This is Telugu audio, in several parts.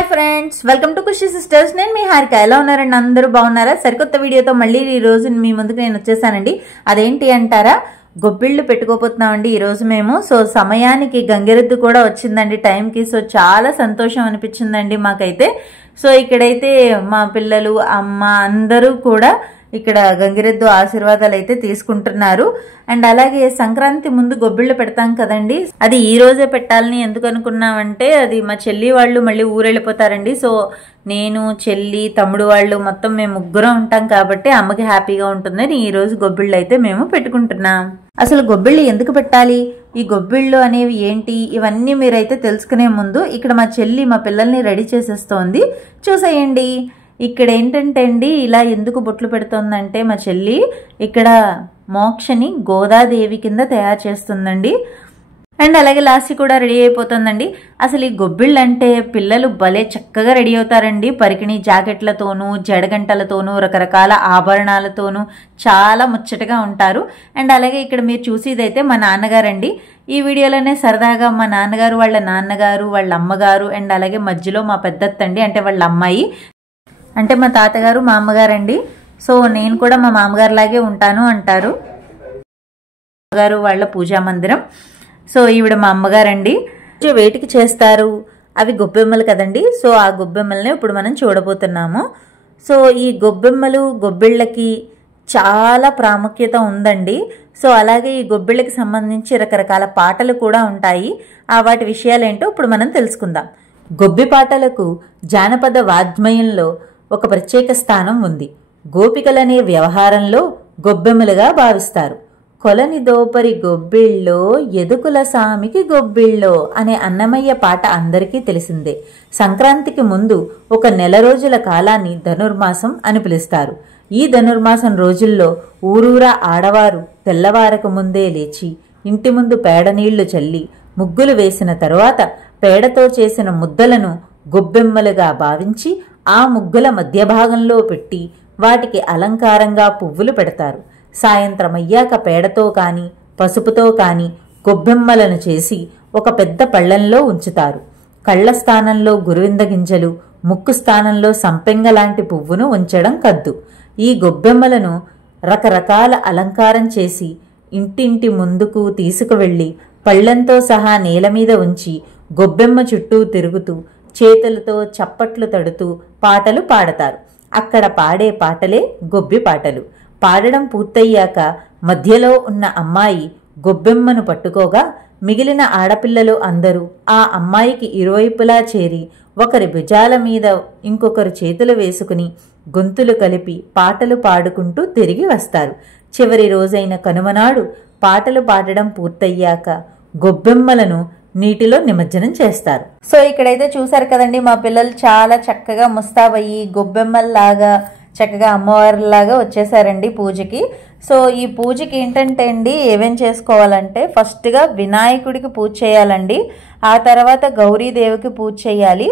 Hi friends, welcome to Khushi sisters. నేను మీ హారిక. ఎలా ఉన్నారండి? అందరూ బాగున్నారా? సరికొత్త వీడియోతో మళ్ళీ ఈ రోజు మీ ముందుకు నేను వచ్చేసానండి. అదేంటి అంటారా, గొబ్బిళ్ళు పెట్టుకోబోతున్నామండి ఈ రోజు మేము. సో సమయానికి గంగిరెద్దు కూడా వచ్చిందండి టైంకి. సో చాలా సంతోషం అనిపించిందండి మాకైతే. సో ఇక్కడైతే మా పిల్లలు, అమ్మ అందరూ కూడా ఇక్కడ గంగిరెద్దు ఆశీర్వాదాలు అయితే తీసుకుంటున్నారు. అండ్ అలాగే సంక్రాంతి ముందు గొబ్బిళ్ళు పెడతాం కదండి, అది ఈ రోజే పెట్టాలని ఎందుకు అనుకున్నామంటే, అది మా చెల్లి వాళ్ళు మళ్ళీ ఊరెళ్ళిపోతారండి. సో నేను, చెల్లి, తమ్ముడు వాళ్ళు మొత్తం మేము ముగ్గురం ఉంటాం కాబట్టి అమ్మకి హ్యాపీగా ఉంటుందని ఈ రోజు గొబ్బిళ్ళు అయితే మేము పెట్టుకుంటున్నాం. అసలు గొబ్బిళ్ళు ఎందుకు పెట్టాలి, ఈ గొబ్బిళ్ళు అనేవి ఏంటి, ఇవన్నీ మీరైతే తెలుసుకునే ముందు ఇక్కడ మా చెల్లి మా పిల్లల్ని రెడీ చేసేస్తోంది, చూసేయండి. ఇక్కడ ఏంటంటే అండి, ఇలా ఎందుకు బొట్లు పెడుతోందంటే మా చెల్లి ఇక్కడ మోక్షని గోదాదేవి కింద తయారు చేస్తుందండి. అండ్ అలాగే లాస్య కూడా రెడీ అయిపోతుందండి. అసలు ఈ గొబ్బిళ్ళు అంటే పిల్లలు భలే చక్కగా రెడీ అవుతారండి. పరికిణి జాకెట్లతోనూ, జడగంటలతోనూ, రకరకాల ఆభరణాలతోనూ చాలా ముచ్చటగా ఉంటారు. అండ్ అలాగే ఇక్కడ మీరు చూసేదైతే మా నాన్నగారండి. ఈ వీడియోలోనే సరదాగా మా నాన్నగారు, వాళ్ళ నాన్నగారు, వాళ్ళ అమ్మగారు, అండ్ అలాగే మధ్యలో మా పెద్దత్తండి, అంటే వాళ్ళ అమ్మాయి, అంటే మా తాతగారు, మా అమ్మగారండి. సో నేను కూడా మా మామగారు లాగే ఉంటాను అంటారు. అమ్మగారు వాళ్ళ పూజా మందిరం. సో ఈవిడ మా అమ్మగారండి. వేటికి చేస్తారు, అవి గొబ్బెమ్మలు కదండి. సో ఆ గొబ్బెమ్మల్ని ఇప్పుడు మనం చూడబోతున్నాము. సో ఈ గొబ్బెమ్మలు, గొబ్బిళ్ళకి చాలా ప్రాముఖ్యత ఉందండి. సో అలాగే ఈ గొబ్బిళ్ళకి సంబంధించి రకరకాల పాటలు కూడా ఉంటాయి. వాటి విషయాలేంటో ఇప్పుడు మనం తెలుసుకుందాం. గొబ్బి పాటలకు జానపద వాజ్మయంలో ఒక ప్రత్యేక స్థానం ఉంది. గోపికలనే వ్యవహారంలో గొబ్బెమ్మలుగా భావిస్తారు. కొలని దోపరి గొబ్బిళ్ళో, ఎదుకుల సామికి గొబ్బిళ్ళో అనే అన్నమయ్య పాట అందరికీ తెలిసిందే. సంక్రాంతికి ముందు ఒక నెల రోజుల కాలాన్ని ధనుర్మాసం అని పిలుస్తారు. ఈ ధనుర్మాసం రోజుల్లో ఊరూరా ఆడవారు తెల్లవారకు ముందే లేచి ఇంటి ముందు పేడ నీళ్లు చల్లి ముగ్గులు వేసిన తరువాత పేడతో చేసిన ముద్దలను గొబ్బెమ్మలుగా భావించి ఆ ముగ్గుల మధ్య భాగంలో పెట్టి వాటికి అలంకారంగా పువ్వులు పెడతారు. సాయంత్రం అయ్యాక పేడతో కాని, పసుపుతో కాని గొబ్బెమ్మలను చేసి ఒక పెద్ద పళ్ళెంలో ఉంచుతారు. కళ్ల స్థానంలో గురువింద గింజలు, ముక్కు స్థానంలో సంపెంగ లాంటి పువ్వును ఉంచడం కద్దు. ఈ గొబ్బెమ్మలను రకరకాల అలంకారం చేసి ఇంటింటి ముందుకు తీసుకువెళ్లి పళ్ళెంతో సహా నేల మీద ఉంచి గొబ్బెమ్మ చుట్టూ తిరుగుతూ చేతులతో చప్పట్లు తడుతూ పాటలు పాడతారు. అక్కడ పాడే పాటలే గొబ్బి పాటలు. పాడడం పూర్తయ్యాక మధ్యలో ఉన్న అమ్మాయి గొబ్బెమ్మను పట్టుకోగా మిగిలిన ఆడపిల్లలు అందరూ ఆ అమ్మాయికి ఇరువైపులా చేరి ఒకరి భుజాల మీద ఇంకొకరు చేతులు వేసుకుని గొంతులు కలిపి పాటలు పాడుకుంటూ తిరిగి వస్తారు. చివరి రోజైన కనుమనాడు పాటలు పాడడం పూర్తయ్యాక గొబ్బెమ్మలను నీటిలో నిమజ్జనం చేస్తారు. సో ఇక్కడైతే చూసారు కదండి, మా పిల్లలు చాలా చక్కగా ముస్తాబయ్యి గొబ్బెమ్మల్లాగా చక్కగా అమ్మవారిలాగా వచ్చేసారండి పూజకి. సో ఈ పూజకి ఏంటంటే అండి, ఏమేం చేసుకోవాలంటే, ఫస్ట్గా వినాయకుడికి పూజ చేయాలండి, ఆ తర్వాత గౌరీదేవికి పూజ చేయాలి,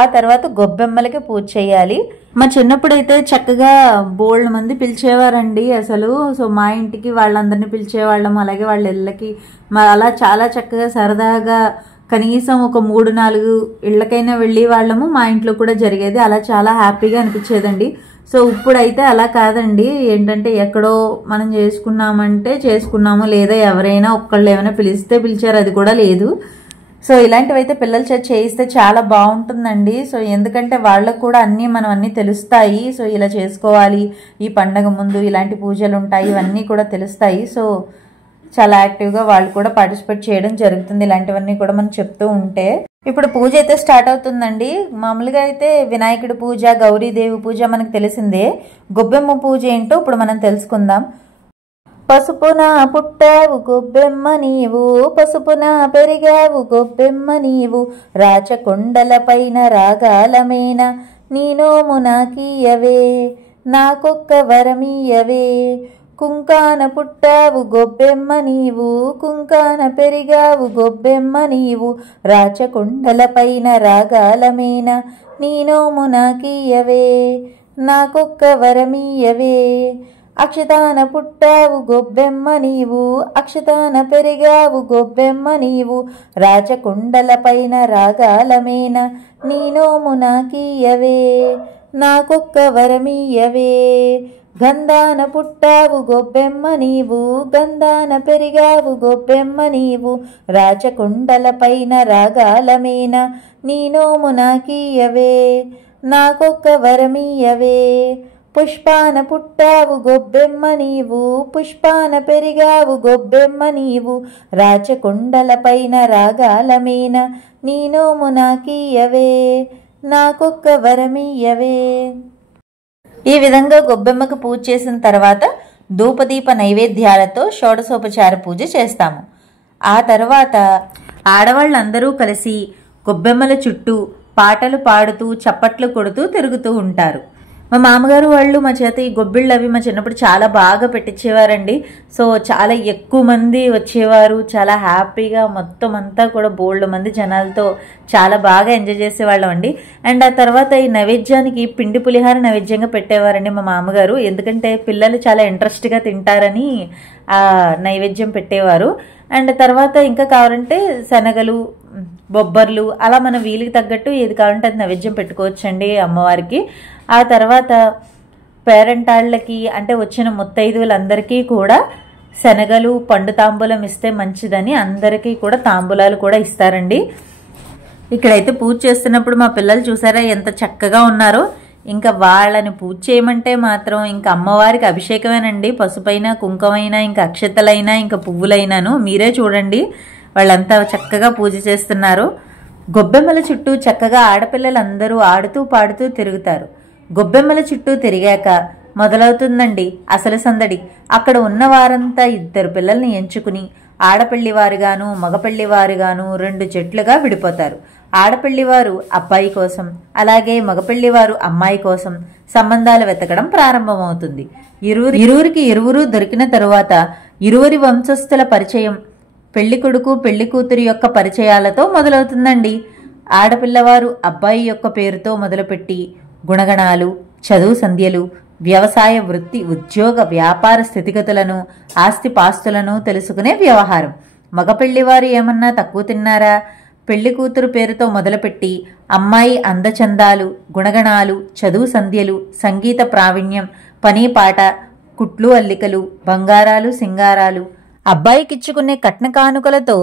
ఆ తర్వాత గొబ్బెమ్మలకి పూజ చేయాలి. మా చిన్నప్పుడైతే చక్కగా బోల్డ్ మంది పిలిచేవారండి అసలు. సో మా ఇంటికి వాళ్ళందరినీ పిలిచేవాళ్ళం, అలాగే వాళ్ళ ఇళ్ళకి అలా చాలా చక్కగా సరదాగా కనీసం ఒక 3-4 ఇళ్ళకైనా వెళ్ళి వాళ్ళము. మా ఇంట్లో కూడా జరిగేది అలా, చాలా హ్యాపీగా అనిపించేదండి. సో ఇప్పుడైతే అలా కాదండి. ఏంటంటే ఎక్కడో మనం చేసుకున్నామంటే చేసుకున్నాము, లేదా ఎవరైనా ఒక్కళ్ళు ఏమైనా పిలిస్తే పిలిచారు, అది కూడా లేదు. సో ఇలాంటివైతే పిల్లల చేత చేయిస్తే చాలా బాగుంటుందండి. సో ఎందుకంటే వాళ్ళకు కూడా మనం అన్నీ తెలుస్తాయి. సో ఇలా చేసుకోవాలి, ఈ పండగ ముందు ఇలాంటి పూజలు ఉంటాయి, ఇవన్నీ కూడా తెలుస్తాయి. సో చాలా యాక్టివ్గా వాళ్ళు కూడా పార్టిసిపేట్ చేయడం జరుగుతుంది, ఇలాంటివన్నీ కూడా మనం చెప్తూ ఉంటే. ఇప్పుడు పూజ అయితే స్టార్ట్ అవుతుందండి. మామూలుగా అయితే వినాయకుడి పూజ, గౌరీదేవి పూజ మనకు తెలిసిందే. గొబ్బెమ్మ పూజ ఏంటో ఇప్పుడు మనం తెలుసుకుందాం. పసుపున పుట్టావు గొబ్బెమ్మ నీవు, పసుపున పెరిగావు గొబ్బెమ్మ నీవు, రాచకొండల పైన రాగాలమేన నీ నోము నాకీయవే, నాకొక్క వరమీయవే. కుంకాన పుట్టావు గొబ్బెమ్మ నీవు, కుంకాన పెరిగావు గొబ్బెమ్మ నీవు, రాచకొండల పైన రాగాలమేన నీ నోము నాకీయవే, నాకొక్క వరమీయవే. అక్షతాన పుట్టావు గొబ్బెమ్మ నీవు, అక్షతాన పెరిగావు గొబ్బెమ్మ నీవు, రాచకుండల పైన రాగాలమేన నీ నోము నాకీయవే, నాకొక్క వరమీయవే. గంధాన పుట్టావు గొబ్బెమ్మ నీవు, గంధాన పెరిగావు గొబ్బెమ్మ నీవు, రాచకుండల పైన రాగాలమేన నీ నోము నాకీయవే, నాకొక్క వరమీయవే. పుష్పాన పుట్టావు గొబ్బెమ్మ నీవు, పుష్పాన పెరిగావు గొబ్బెమ్మ నీవు, రాచకుండల పైన రాగాలమేన నీ నోము నాకీయవే, నాకొక్క వరమీయవే. ఈ విధంగా గొబ్బెమ్మకు పూజ చేసిన తర్వాత ధూపదీప నైవేద్యాలతో షోడశోపచార పూజ చేస్తాము. ఆ తర్వాత ఆడవాళ్ళందరూ కలిసి గొబ్బెమ్మల చుట్టూ పాటలు పాడుతూ చప్పట్లు కొడుతూ తిరుగుతూ ఉంటారు. మా మామగారు వాళ్ళు మా చేత ఈ గొబ్బిళ్ళు అవి మా చిన్నప్పుడు చాలా బాగా పెట్టించేవారండి. సో చాలా ఎక్కువ మంది వచ్చేవారు, చాలా హ్యాపీగా మొత్తం అంతా కూడా బోల్డ్ మంది జనాలతో చాలా బాగా ఎంజాయ్ చేసేవాళ్ళం అండి. అండ్ ఆ తర్వాత ఈ నైవేద్యానికి పిండి పులిహార నైవేద్యంగా పెట్టేవారండి మా మామగారు. ఎందుకంటే పిల్లలు చాలా ఇంట్రెస్ట్గా తింటారని ఆ నైవేద్యం పెట్టేవారు. అండ్ తర్వాత ఇంకా కావాలంటే శనగలు, బొబ్బర్లు అలా మన వీలుకి తగ్గట్టు ఏది కావాలంటే అది నైవేద్యం పెట్టుకోవచ్చండి అమ్మవారికి. ఆ తర్వాత పేరెంటాళ్ళకి అంటే వచ్చిన ముత్తైదువులందరికీ కూడా శనగలు పండు తాంబూలం ఇస్తే మంచిదని అందరికీ కూడా తాంబూలాలు కూడా ఇస్తారండి. ఇక్కడైతే పూజ చేస్తున్నప్పుడు మా పిల్లలు చూసారా ఎంత చక్కగా ఉన్నారో. ఇంకా వాళ్ళని పూజ చేయమంటే మాత్రం ఇంకా అమ్మవారికి అభిషేకమేనండి. పసుపైన, కుంకుమైనా, ఇంకా అక్షతలైనా, ఇంకా పువ్వులైనాను మీరే చూడండి వాళ్ళంతా చక్కగా పూజ చేస్తున్నారు. గొబ్బెమ్మల చుట్టూ చక్కగా ఆడపిల్లలందరూ ఆడుతూ పాడుతూ తిరుగుతారు. గొబ్బెమ్మల చుట్టూ తిరిగాక మొదలవుతుందండి అసలు సందడి. అక్కడ ఉన్న వారంతా ఇద్దరు పిల్లల్ని ఎంచుకుని ఆడపిల్లివారుగాను మగపిల్లివారుగాను 2 జట్లుగా విడిపోతారు. ఆడపిల్లివారు అబ్బాయి కోసం, అలాగే మగపిల్లివారు అమ్మాయి కోసం సంబంధాలు వెతకడం ప్రారంభమవుతుంది. ఇరువురికి ఇరువురు దొరికిన తరువాత ఇరువురి వంశస్థుల పరిచయం పెళ్లి కొడుకు పెళ్లి కూతురి యొక్క పరిచయాలతో మొదలవుతుందండి. ఆడపిల్లవారు అబ్బాయి యొక్క పేరుతో మొదలుపెట్టి గుణగణాలు, చదువు సంధ్యలు, వ్యవసాయ వృత్తి ఉద్యోగ వ్యాపార స్థితిగతులను, ఆస్తిపాస్తులను తెలుసుకునే వ్యవహారం. మగపెళ్లివారు ఏమన్నా తక్కువ తిన్నారా? పెళ్లి కూతురు పేరుతో మొదలుపెట్టి అమ్మాయి అందచందాలు, గుణగణాలు, చదువు సంధ్యలు, సంగీత ప్రావీణ్యం, పని పాట, కుట్లు అల్లికలు, బంగారాలు సింగారాలు, అబ్బాయికిచ్చుకునే కట్న కానుకలతో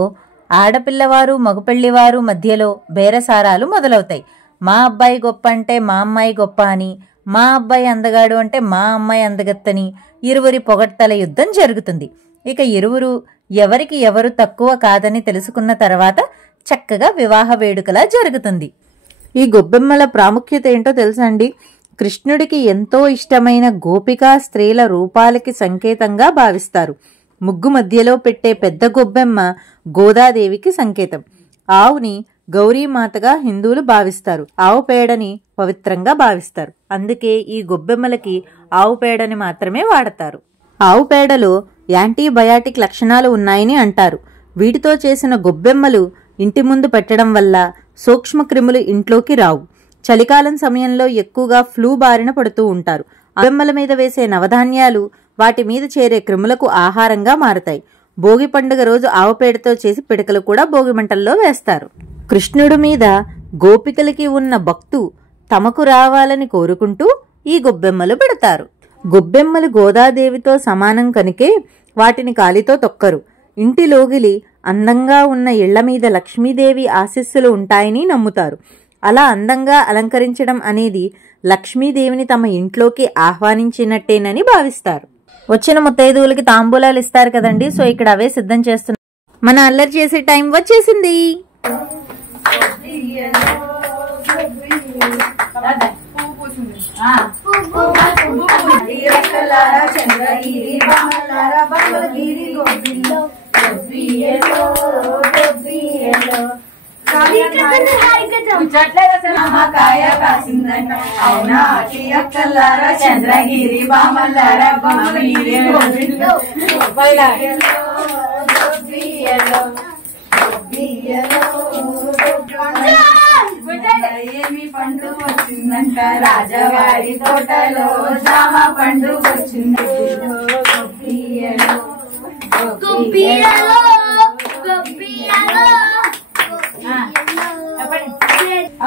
ఆడపిల్లవారు మగపెళ్లివారు మధ్యలో బేరసారాలు మొదలవుతాయి. మా అబ్బాయి గొప్ప అంటే మా అమ్మాయి గొప్ప అని, మా అబ్బాయి అందగాడు అంటే మా అమ్మాయి అందగత్తని ఇరువురి పొగడ్తల యుద్ధం జరుగుతుంది. ఇక ఇరువురు ఎవరికి ఎవరు తక్కువ కాదని తెలుసుకున్న తర్వాత చక్కగా వివాహ వేడుకలా జరుగుతుంది. ఈ గొబ్బెమ్మల ప్రాముఖ్యత ఏంటో తెలుసా అండి? కృష్ణుడికి ఎంతో ఇష్టమైన గోపికా స్త్రీల రూపాలకి సంకేతంగా భావిస్తారు. ముగ్గు మధ్యలో పెట్టే పెద్ద గొబ్బెమ్మ గోదాదేవికి సంకేతం. ఆవుని గౌరీమాతగా హిందువులు భావిస్తారు. ఆవు పేడని పవిత్రంగా భావిస్తారు. అందుకే ఈ గొబ్బెమ్మలకి ఆవు పేడని మాత్రమే వాడతారు. ఆవు పేడలో యాంటీబయాటిక్ లక్షణాలు ఉన్నాయని అంటారు. వీటితో చేసిన గొబ్బెమ్మలు ఇంటి ముందు పెట్టడం వల్ల సూక్ష్మక్రిములు ఇంట్లోకి రావు. చలికాలం సమయంలో ఎక్కువగా ఫ్లూ బారిన పడుతూ ఉంటారు. గొబ్బెమ్మల మీద వేసే నవధాన్యాలు వాటి మీద చేరే క్రిములకు ఆహారంగా మారతాయి. భోగి పండుగ రోజు ఆవుపేడతో చేసి పిడకలు కూడా భోగి మంటల్లో వేస్తారు. కృష్ణుడి మీద గోపికలకి ఉన్న భక్తు తమకు రావాలని కోరుకుంటూ ఈ గొబ్బెమ్మలు పెడతారు. గొబ్బెమ్మలు గోదాదేవితో సమానం కనుకే వాటిని కాలితో తొక్కరు. ఇంటి లోగిలి అందంగా ఉన్న ఇళ్ల మీద లక్ష్మీదేవి ఆశీస్సులు ఉంటాయని నమ్ముతారు. అలా అందంగా అలంకరించడం అనేది లక్ష్మీదేవిని తమ ఇంట్లోకి ఆహ్వానించినట్టేనని భావిస్తారు. వచ్చిన ముత్తైదువులకి తాంబూలాలు ఇస్తారు కదండి. సో ఇక్కడ అవే సిద్ధం చేస్తున్నారు. మన అల్లరి చేసే టైం వచ్చేసింది. చంద్రగిరి బామల్లారా ఏమి పండు వచ్చిందంట రాజవారి తోటలో జామ పండు వచ్చింది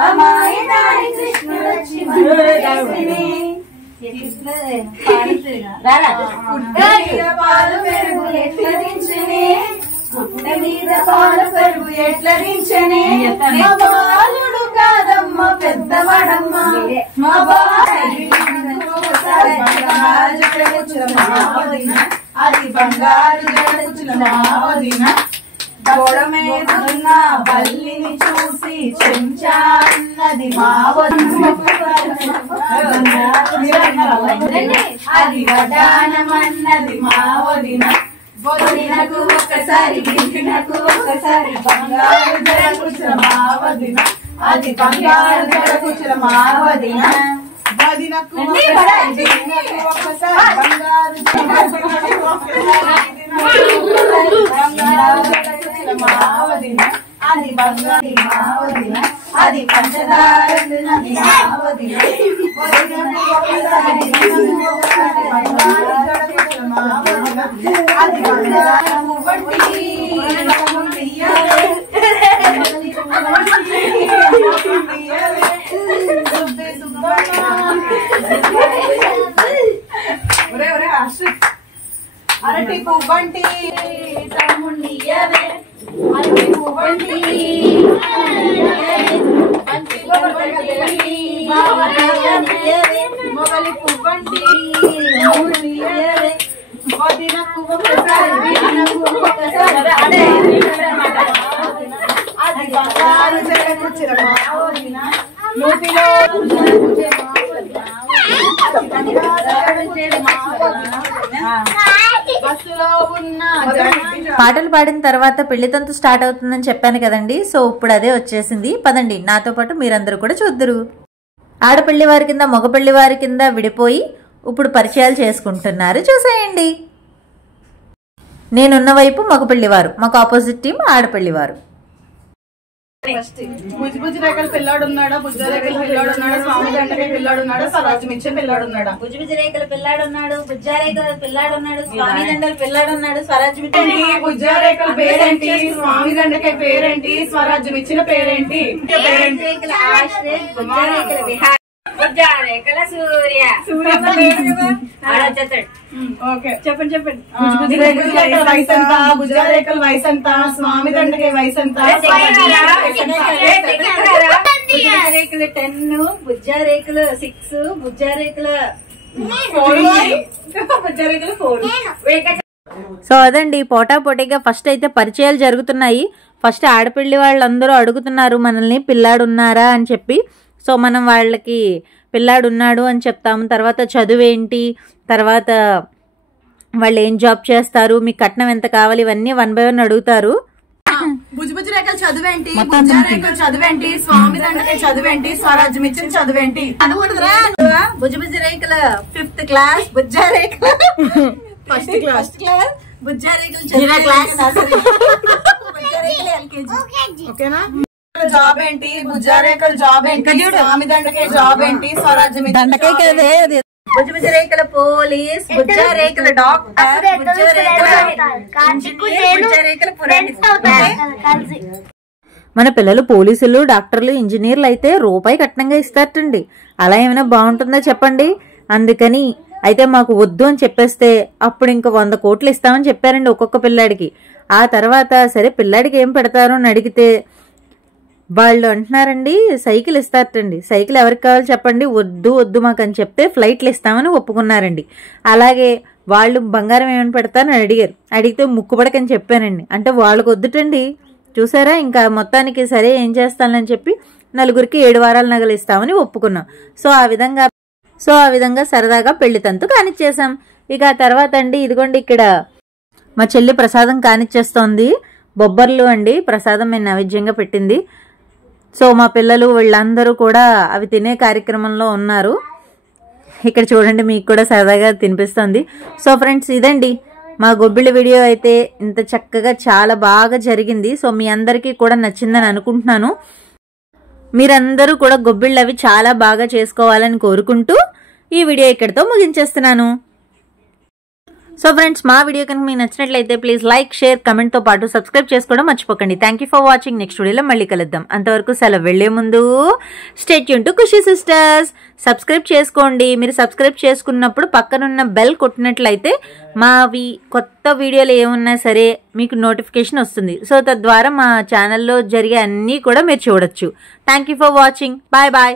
అమ్మాయి దాని కృష్ణుడు వచ్చి పాలు పెరుగు ఎట్ల దించనే పుట్ట మీద పాలు పెరుగు ఎట్ల దించనే మా బాలుడు కాదమ్మ పెద్దవాడమ్మ మా అది బంగారు జడకుచుల మావదిన గోడ మీదున్న బల్లిని చూసి చెంచా అన్నది అది వడానమన్నది మావదిన వదినకు ఒక్కసారి గిన్నెకు ఒక్కసారి బంగారు జడకుచుల మావదిన అది బంగారు జడకుచుల మావదిన వదినకు ఒక్కసారి బంగారు మావదిన అది బంగారు మావదిన అది పంచదార మావదిన అది బంగారము వడ్డీ అరటి పువ్వంటి తమ్ముండియవే అరటి పువ్వంటి మొగలి పువ్వంటి వదినకు ఒక్కసారి అది బంగారు జడకుచుల మావదిన నూతిలో పాటలు పాడిన తర్వాత పెళ్లి తంతు స్టార్ట్ అవుతుందని చెప్పాను కదండి. సో ఇప్పుడు అదే వచ్చేసింది. పదండి నాతో పాటు మీరందరూ కూడా చూద్దరు. ఆడపెళ్లి వారి కింద మగపెళ్లి వారి కింద విడిపోయి ఇప్పుడు పరిచయాలు చేసుకుంటున్నారు. చూసేయండి. నేనున్న వైపు మగపెళ్లివారు, మాకు ఆపోజిట్ టీం ఆడపెళ్లివారు. బుజ్జి రేఖల పిల్లాడు ఉన్నాడా, బుజ్జ రేఖల పిల్లాడు ఉన్నాడా, స్వామి దండకి పిల్లాడు ఉన్నాడా, స్వరాజ్యం ఇచ్చే పిల్లాడు ఉన్నాడా? బుజ్జి రేఖల పిల్లాడు ఉన్నాడు, బుజ్జ రేఖల పిల్లాడు ఉన్నాడు, స్వామి దండల పిల్లాడు ఉన్నాడు, స్వరాజ్యం ఇచ్చే. బుజ్జ రేఖల పేరేంటి, స్వామి దండకి పేరేంటి, స్వరాజ్యం ఇచ్చిన పేరేంటి? బుజ్జారేఖల సూర్య చెప్పండి చెప్పండి. బుజ్జారేఖల వయసు ఎంత, స్వామి దండకి వయసు ఎంత? బుజ్జారేఖలు 10, బుజ్జారేఖలు 6, బుజ్జారేఖలు 4. సో అదండి పోటాపోటీగా ఫస్ట్ అయితే పరిచయాలు జరుగుతున్నాయి. ఫస్ట్ ఆడపిల్లి వాళ్ళందరూ అడుగుతున్నారు మనల్ని పిల్లాడున్నారా అని చెప్పి. సో మనం వాళ్ళకి పిల్లాడున్నాడు అని చెప్తాము. తర్వాత చదువేంటి, తర్వాత వాళ్ళు ఏం జాబ్ చేస్తారు, మీకు కట్నం ఎంత కావాలి, ఇవన్నీ 1 by 1 అడుగుతారు. బుజ్జి రేఖలు చదువేంటి, బుజ్జ రేఖలు చదువేంటి, స్వామి దండకి చదువేంటి, స్వరాజ్యం ఇచ్చిన చదువేంటి? బుజ్జి రేఖల 5th క్లాస్, బుజ్జా రేఖల ఫస్ట్ క్లాస్, బుజ్జా రేఖలు ఓకేనా? జాబ్ ఏంటి, బుజ్జా రేఖల జాబ్ ఏంటి, స్వామి దండకి జాబ్ ఏంటి, స్వరాజ్యం బుజ్జి రేఖల పోలీస్, బుజ్జా రేఖల డాక్టర్, బుజ్జా రేఖల మన పిల్లలు పోలీసులు, డాక్టర్లు, ఇంజనీర్లు అయితే రూపాయి కట్నంగా ఇస్తారటండి. అలా ఏమైనా బాగుంటుందా చెప్పండి. అందుకని అయితే మాకు వద్దు అని చెప్పేస్తే అప్పుడు ఇంకా 100 కోట్లు ఇస్తామని చెప్పారండి ఒక్కొక్క పిల్లాడికి. ఆ తర్వాత సరే పిల్లాడికి ఏం పెడతారు అని అడిగితే వాళ్ళు అంటున్నారండి సైకిల్ ఇస్తారటండి. సైకిల్ ఎవరికి కావాలి చెప్పండి, వద్దు వద్దు మాకు అని చెప్తే ఫ్లైట్లు ఇస్తామని ఒప్పుకున్నారండి. అలాగే వాళ్ళు బంగారం ఏమని పెడతారని అడిగారు. అడిగితే ముక్కుబడకని చెప్పానండి. అంటే వాళ్ళకు వద్దుటండి. చూసారా, ఇంకా మొత్తానికి సరే ఏం చేస్తానని చెప్పి 4గురికి 7 వారాల నగలు ఇస్తామని ఒప్పుకున్నాం. సో ఆ విధంగా సరదాగా పెళ్లి తంతు కానిచ్చేసాం. ఇక ఆ తర్వాత అండి ఇదిగోండి ఇక్కడ మా చెల్లి ప్రసాదం కానిచ్చేస్తోంది. బొబ్బర్లు అండి ప్రసాదం మేము నైవేద్యంగా పెట్టింది. సో మా పిల్లలు వీళ్ళందరూ కూడా అవి తినే కార్యక్రమంలో ఉన్నారు. ఇక్కడ చూడండి మీకు కూడా సరదాగా తినిపిస్తుంది. సో ఫ్రెండ్స్ ఇదండి మా గొబ్బిళ్ళ వీడియో అయితే ఇంత చక్కగా చాలా బాగా జరిగింది. సో మీ అందరికీ కూడా నచ్చిందని అనుకుంటున్నాను. మీరందరూ కూడా గొబ్బిళ్ళు అవి చాలా బాగా చేసుకోవాలని కోరుకుంటూ ఈ వీడియో ఇక్కడితో ముగించేస్తున్నాను. సో ఫ్రెండ్స్, మా వీడియో కనుక మీకు నచ్చినట్లయితే ప్లీజ్ లైక్, షేర్, కమెంట్తో పాటు సబ్స్క్రైబ్ చేసుకోవడం మర్చిపోకండి. Thank you for watching. Next వీడియోలో మళ్ళీ కలుద్దాం. అంతవరకు సెలవు. వెళ్లే ముందు stay tune to Khushi sisters. Subscribe చేసుకోండి. మీరు సబ్స్క్రైబ్ చేసుకున్నప్పుడు పక్కనున్న బెల్ కొట్టినట్లయితే మావి కొత్త వీడియోలు ఏమున్నా సరే మీకు నోటిఫికేషన్ వస్తుంది. సో తద్వారా మా ఛానల్లో జరిగే అన్నీ కూడా మీరు చూడొచ్చు. Thank you for watching. Bye bye.